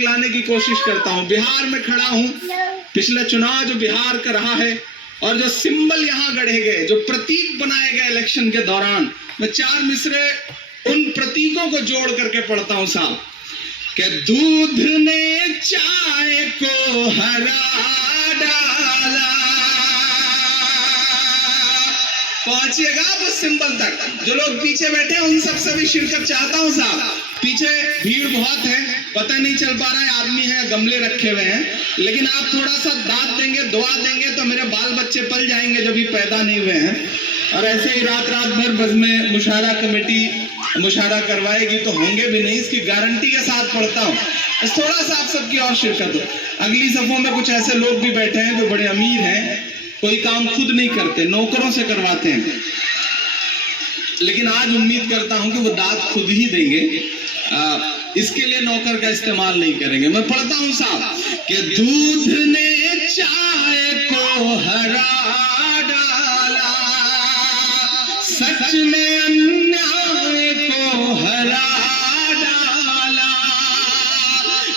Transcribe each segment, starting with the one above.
तक लाने की कोशिश करता हूँ। बिहार में खड़ा हूँ, पिछला चुनाव जो बिहार का रहा है और जो सिंबल यहाँ गढ़े गए, जो प्रतीक बनाए गए इलेक्शन के दौरान, मैं 4 मिसरे उन प्रतीकों को जोड़ करके पढ़ता हूँ साहब। कि दूध ने चाय को हरा डाला, पहुंचिएगा आप उस सिंबल तक। जो लोग पीछे बैठे हैं उन सबसे भी शिरकत चाहता हूं साहब। पीछे भीड़ बहुत है, पता नहीं चल पा रहा है आदमी है, गमले रखे हुए हैं, लेकिन आप थोड़ा सा दाद देंगे, दुआ देंगे तो मेरे बाल बच्चे पल जाएंगे जो भी पैदा नहीं हुए हैं। और ऐसे ही रात रात भर बस में मुशारा कमेटी मुशारा करवाएगी तो होंगे भी नहीं, इसकी गारंटी के साथ पढ़ता हूँ। थोड़ा सा आप सबकी और शिरकत हो। अगली सफों में कुछ ऐसे लोग भी बैठे हैं जो बड़े अमीर हैं, कोई काम खुद नहीं करते, नौकरों से करवाते हैं, लेकिन आज उम्मीद करता हूं कि वो दाद खुद ही देंगे, इसके लिए नौकर का इस्तेमाल नहीं करेंगे। मैं पढ़ता हूं साहब कि दूध ने चाय को हरा डाला, सच ने अन्याय को हरा डाला,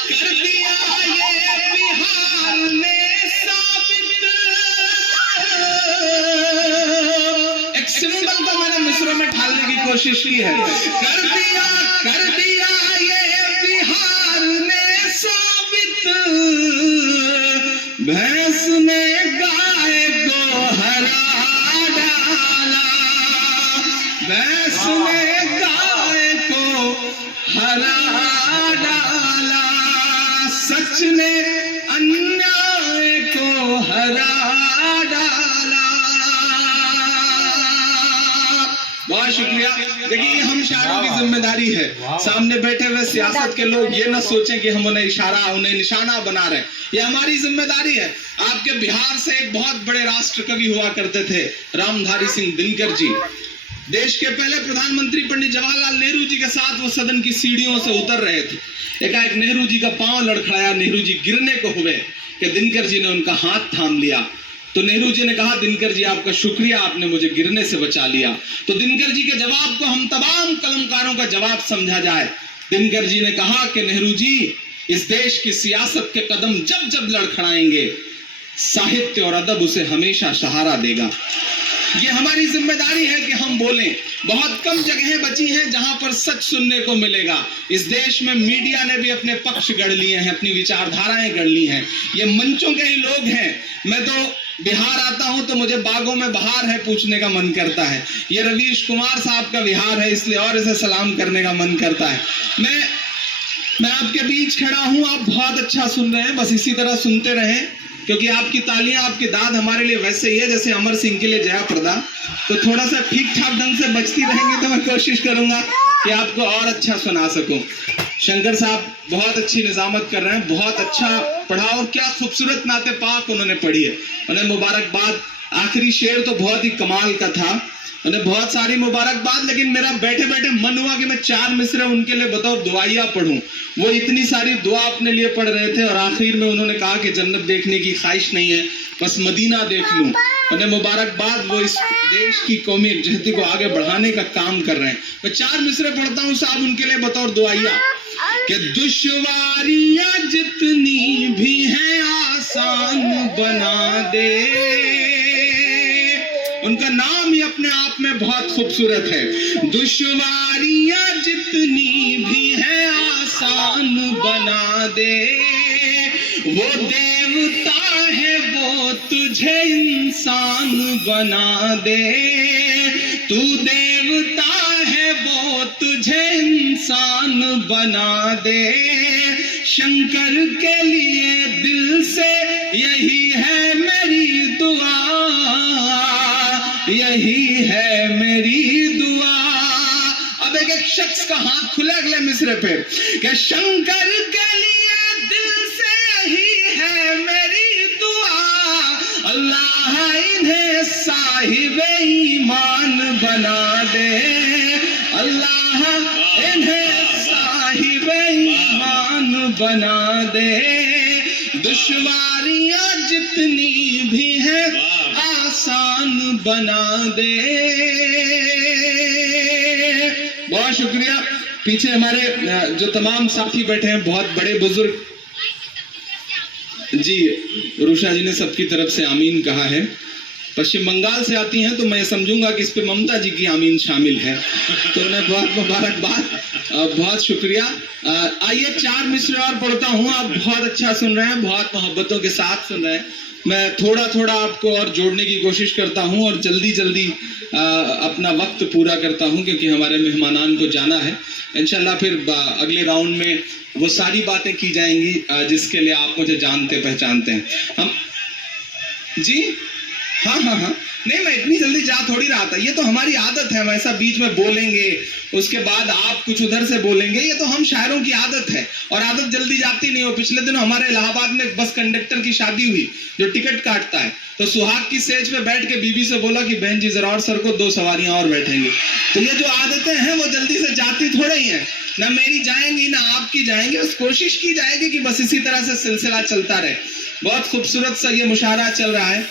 कर दिया ये बिहार ने साबित। एक सिंबल को मैंने मिस्रों में ढालने की कोशिश की है। कर दिया ये बिहार ने साबित, भैंस ने गाय को हरा डाला, भैंस ने गाय को हरा डाला, सच ने अन्याय को हरा डाला। बहुत शुक्रिया। देखिए हम शायरों की जिम्मेदारी है, सामने बैठे हुए सियासत के लोग ये ना सोचें कि हम उन्हें निशाना बना रहे हैं, ये हमारी जिम्मेदारी है। आपके बिहार से एक बहुत बड़े राष्ट्र कवि हुआ करते थे, रामधारी सिंह दिनकर जी। देश के पहले प्रधानमंत्री पंडित जवाहरलाल नेहरू जी के साथ वो सदन की सीढ़ियों से उतर रहे थे। एकाएक नेहरू जी का पांव लड़खड़ाया, नेहरू जी गिरने को हुए कि दिनकर जी ने उनका हाथ थाम लिया। तो नेहरू जी ने कहा, दिनकर जी आपका शुक्रिया, आपने मुझे गिरने से बचा लिया। तो दिनकर जी के जवाब को हम तमाम कलमकारों का जवाब समझा जाए। दिनकर जी ने कहा कि नेहरू जी, इस देश की सियासत के कदम जब जब लड़खड़ाएंगे, साहित्य और अदब उसे हमेशा सहारा देगा। ये हमारी जिम्मेदारी है कि हम बोलें। बहुत कम जगहें बची हैं जहां पर सच सुनने को मिलेगा। इस देश में मीडिया ने भी अपने पक्ष गढ़ लिए हैं, अपनी विचारधाराएं गढ़ ली हैं। ये मंचों के ही लोग हैं। मैं तो बिहार आता हूं तो मुझे बागों में बहार है पूछने का मन करता है। ये रवीश कुमार साहब का बिहार है, इसलिए और इसे सलाम करने का मन करता है। मैं आपके बीच खड़ा हूं, आप बहुत अच्छा सुन रहे हैं, बस इसी तरह सुनते रहें, क्योंकि आपकी तालियां, आपकी दाद हमारे लिए वैसे ही है जैसे अमर सिंह के लिए जया प्रदा। तो थोड़ा सा ठीक ठाक ढंग से बजती रहेंगे तो मैं कोशिश करूंगा कि आपको और अच्छा सुना सकूं। शंकर साहब बहुत अच्छी निजामत कर रहे हैं, बहुत अच्छा पढ़ा और क्या खूबसूरत नाते पाक उन्होंने पढ़ी है, उन्हें मुबारकबाद। आखिरी शेर तो बहुत ही कमाल का था, उन्हें बहुत सारी मुबारकबाद। लेकिन मेरा बैठे बैठे मन हुआ कि मैं 4 मिसरे उनके लिए बतौर दुआइया पढ़ूं। वो इतनी सारी दुआ अपने लिए पढ़ रहे थे और आखिर में उन्होंने कहा कि जन्नत देखने की ख्वाहिश नहीं है, बस मदीना देख लूं। उन्हें मुबारकबाद, वो इस देश की कौमी एकजहती को आगे बढ़ाने का काम कर रहे हैं। मैं 4 मिसरे पढ़ता हूं साहब उनके लिए बतौर दुआइया कि दुश्वारियां जितनी भी हैं आसान बना दे। उनका नाम ही अपने आप में बहुत खूबसूरत है। दुश्वारियां जितनी भी हैं आसान बना दे, वो देवता है वो तुझे इंसान बना दे। तू देवता है वो तुझे इंसान बना दे। शंकर के लिए दिल से यही है मेरी दुआ, यही है मेरी दुआ। अब एक शख्स का हाथ खुले अगले मिसरे पे कि शंकर के लिए दिल से यही है मेरी दुआ, अल्लाह इन्हें साहिबे ईमान बना दे, अल्लाह इन्हें साहिबे ईमान बना दे। दुश्वारियां जितनी भी हैं आसान बना दे। बहुत शुक्रिया। पीछे हमारे जो तमाम साथी बैठे हैं, बहुत बड़े बुजुर्ग जी, रुषा जी ने सबकी तरफ से आमीन कहा है। पश्चिम बंगाल से आती हैं तो मैं समझूंगा कि इस पे ममता जी की आमीन शामिल है, तो उन्हें बहुत मुबारकबाद, बहुत शुक्रिया। आइए 4 मिसरे और पढ़ता हूँ। आप बहुत अच्छा सुन रहे हैं, बहुत मोहब्बतों के साथ सुन रहे हैं। मैं थोड़ा थोड़ा आपको और जोड़ने की कोशिश करता हूँ और जल्दी जल्दी अपना वक्त पूरा करता हूँ, क्योंकि हमारे मेहमानान को जाना है। इंशाल्लाह फिर अगले राउंड में वो सारी बातें की जाएंगी जिसके लिए आप मुझे जानते पहचानते हैं। हम जी हाँ, नहीं, मैं इतनी जल्दी जा थोड़ी रहा था। ये तो हमारी आदत है, हम ऐसा बीच में बोलेंगे, उसके बाद आप कुछ उधर से बोलेंगे, ये तो हम शायरों की आदत है, और आदत जल्दी जाती नहीं हो। पिछले दिनों हमारे इलाहाबाद में एक बस कंडक्टर की शादी हुई जो टिकट काटता है, तो सुहाग की सेज पे बैठ के बीबी से बोला कि बहन जी जरा और सर को 2 सवारियां और बैठेंगे। तो ये जो आदतें हैं वो जल्दी से जाती थोड़े ही हैं, ना मेरी जाएंगी ना आपकी जाएंगी। बस कोशिश की जाएगी कि बस इसी तरह से सिलसिला चलता रहे। बहुत खूबसूरत सा ये मुशायरा चल रहा है।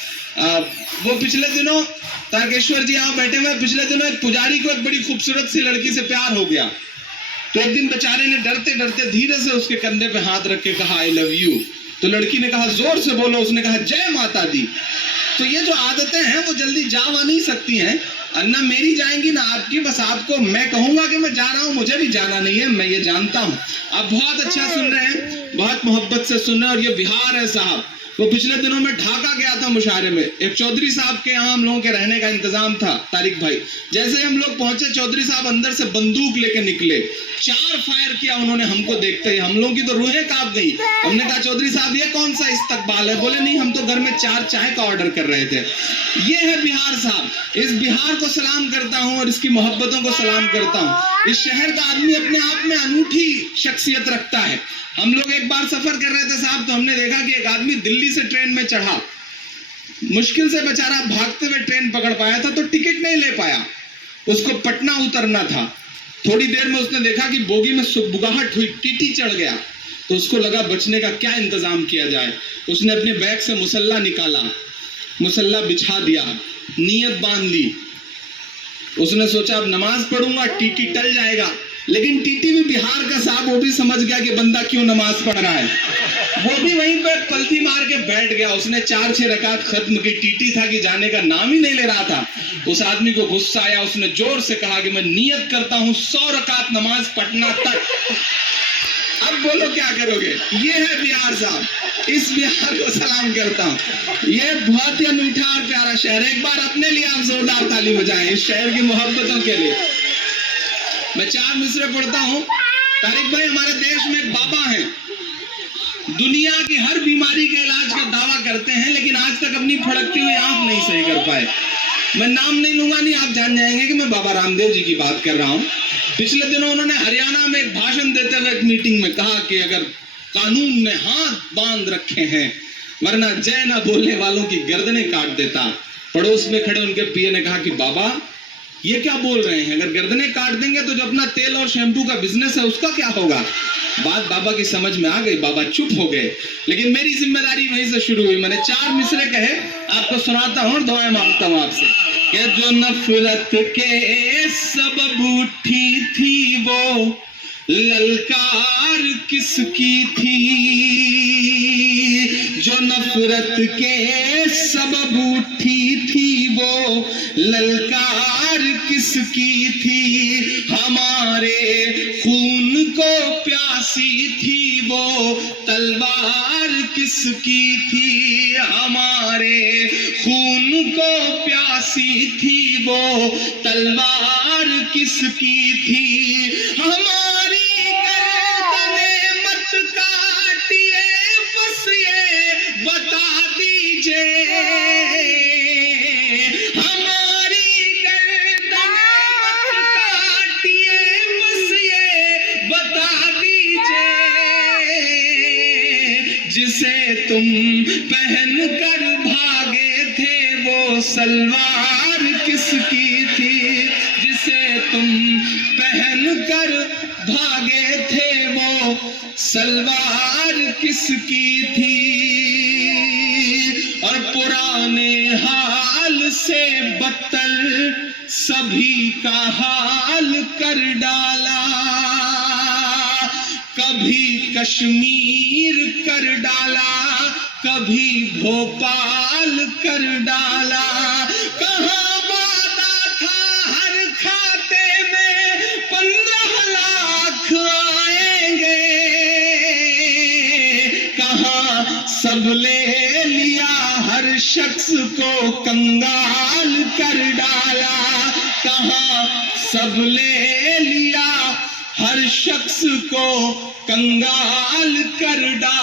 वो पिछले दिनों तारकेश्वर जी यहाँ बैठे हुए, पिछले दिनों एक पुजारी को एक बड़ी खूबसूरत सी लड़की से प्यार हो गया, तो एक दिन बेचारे ने डरते डरते धीरे से उसके कंधे पे हाथ रख के कहा आई लव यू। तो लड़की ने कहा जोर से बोलो, उसने कहा जय माता दी। तो ये जो आदतें हैं वो जल्दी जा नहीं सकती हैं, ना मेरी जाएंगी ना आपकी। बस आपको मैं कहूंगा कि मैं जा रहा हूं, मुझे भी जाना नहीं है, मैं ये जानता हूं। आप बहुत अच्छा सुन रहे हैं, बहुत मोहब्बत से सुन रहे हैं। और ये बिहार है साहब। वो पिछले दिनों में ढाका गया था मुशायरे में, एक चौधरी साहब के यहाँ हम लोगों के रहने का इंतजाम था, तारिक भाई। जैसे ही हम लोग पहुंचे, चौधरी साहब अंदर से बंदूक लेके निकले, 4 फायर किया उन्होंने हमको देखते ही। हम लोगों की तो रूहें कांप गई। हमने कहा चौधरी साहब ये कौन सा इस्तकबाल है? बोले नहीं, हम तो घर में 4 चाय का ऑर्डर कर रहे थे। ये है बिहार साहब। इस बिहार को सलाम करता हूँ और इसकी मोहब्बतों को सलाम करता हूँ। इस शहर का आदमी अपने आप में अनूठी शख्सियत रखता है। हम लोग एक बार सफर कर रहे थे साहब, तो हमने देखा कि एक आदमी दिल्ली से ट्रेन में चढ़ा, मुश्किल से बेचारा भागते हुए ट्रेन पकड़ पाया था, तो टिकट नहीं ले पाया, उसको पटना उतरना था। थोड़ी देर में उसने देखा कि बोगी में सुगबुगाहट हुई, टीटी चढ़ गया, तो उसको लगा बचने का क्या इंतजाम किया जाए। उसने अपने बैग से मुसल्ला निकाला, मुसल्ला बिछा दिया, नीयत बांध ली। उसने सोचा अब नमाज पढ़ूंगा, टीटी टल जाएगा। लेकिन टीटी भी बिहार का साहब, वो भी समझ गया कि बंदा क्यों नमाज पढ़ रहा है, वो भी वहीं पे पलथी मार के बैठ गया। उसने 4-6 रकात खत्म की। टीटी था कि जाने का नाम ही नहीं ले रहा था। उस आदमी को गुस्सा आया, उसने जोर से कहा कि मैं नियत करता हूं 100 रकात नमाज पढ़ना तक। अब बोलो क्या करोगे? ये है बिहार साहब, इस बिहार को सलाम करता हूँ। ये बहुत ही अनूठा और प्यारा शहर है। एक बार अपने लिए आप जोरदार ताली बजाएं इस शहर की मोहब्बतों के लिए। मैं 4 मिसरे पढ़ता हूँ। तारिक भाई, हमारे देश में एक बाबा हैं, दुनिया की हर बीमारी के इलाज का दावा करते हैं, लेकिन आज तक अपनी फड़कती हुई आंख नहीं सही कर पाए। मैं नाम नहीं लूंगा, नहीं आप जान जाएंगे कि मैं बाबा रामदेव जी की बात कर रहा हूँ। पिछले दिनों उन्होंने हरियाणा में एक भाषण देते हुए एक मीटिंग में कहा कि अगर कानून ने हाथ बांध रखे हैं, वरना जय ना बोलने वालों की गर्दनें काट देता। पड़ोस में खड़े उनके पिए ने कहा कि बाबा ये क्या बोल रहे हैं, अगर गर्दनें काट देंगे तो जो अपना तेल और शैम्पू का बिजनेस है उसका क्या होगा? बात बाबा की समझ में आ गई, बाबा चुप हो गए। लेकिन मेरी जिम्मेदारी वहीं से शुरू हुई। मैंने 4 मिसरे कहे, आपको सुनाता हूँ और दुआएं मांगता हूँ आपसे। कि जो नफरत के सबब उठी थी वो ललकार किसकी थी, जो नफरत के सबब उठी थी वो ललकार किसकी थी, हमारे खून को प्यासी थी वो तलवार किसकी थी, हमारे खून को प्यासी थी वो तलवार किसकी थी, हमारी गर्दनें मत काटिए बस ये बता दीजिए, हमारी गर्दनें मत काटिए बस ये बता दीजिए, जिसे तुम पहन कर भागे थे वो सलवार किसकी थी, जिसे तुम पहन कर भागे थे वो सलवार किसकी थी। और पुराने हाल से बदतर सभी का हाल कर डाला, कभी कश्मीर कर डाला, कभी भोपाल कर डाला। कहाँ वादा था हर खाते में 15 लाख आएंगे, कहाँ सब ले लिया हर शख्स को कंगाल कर डाला। कहाँ सब ले लिया हर शख्स को कंगाल कर डाला।